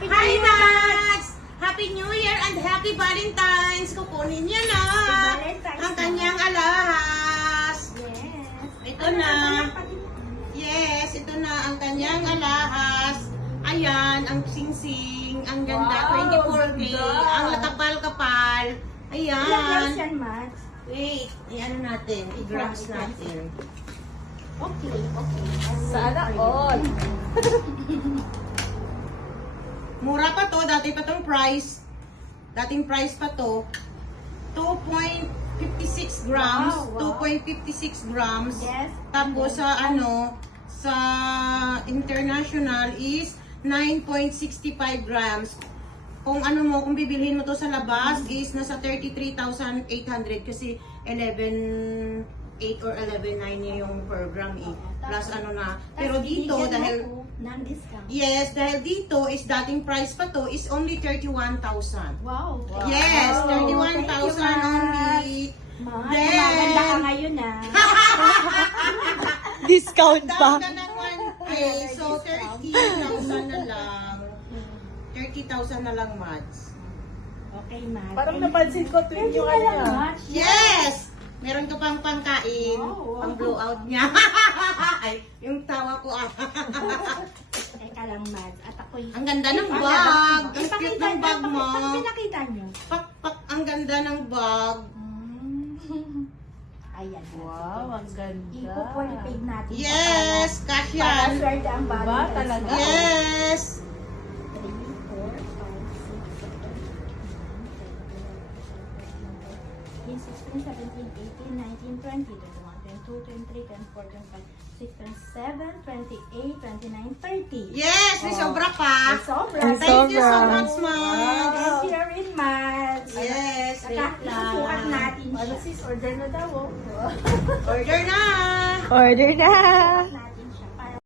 Happy New Hi, Year! Max! Happy New Year and Happy Valentine's! Kukunin niya na Happy Valentine's ang kanyang alahas. Yes. Ito na. Yes, ito na ang kanyang alahas. Ayan, ang singsing. Ang ganda. Wow, 24K. ganda. Ang lakapal-kapal. Ilang grams Ayan. yan, Max? Wait, i-ano natin? I-grams natin. Okay, okay. Sana all. Mura pa to, dati pa tong price. Dating price pa to. 2.56 grams. Wow, wow. 2.56 grams. Yes. Tapos sa sa international is 9.65 grams. Kung kung bibilhin mo to sa labas is nasa 33,800 kasi 11.8 or 11.9 yung per gram eh. Plus pero dito dahil non-discount. yes, dahil dito is dating price pa to is only 31,000. Wow. Yes, Thank you, 31,000 Max. only. Max, Then- maganda ka ngayon ah. Discount pa. Dahil ng 1K, so 30,000 na lang. 30,000 na lang, Mads. Okay, Max. Parang napansin ko twin yung Pwede na lang, kanya. Max. Yes! Meron ka pang pangkain, Wow. pang blowout niya. Ay, yung tawa ko Teka lang, Max. At ako'y... Ang ganda ng bag. Ang cute Ipakita ng bag mo. Bakit pinakita nyo? Pak, ang ganda ng bag. Ayan. Wow, ang ganda. Ipo-polypig natin. Yes, Para kasyan. swerte ang bag. Diba? Talaga. Yes. 3, 4, 5, 6, 7, 8, 9, 10, 11, 12, 13, 14, 15, 16, 17, 18, 19, 20, 21, 22, 23, 24, 25, 26, 27, 28, 29, 30. Yes, may sobra pa. May sobra. May Thank you so sobra. much, Mads. Thank you rin, Mads. Yes, wait Nakasukat lang. natin Ano siya. sis, order na daw. Oh. Order na! Order na!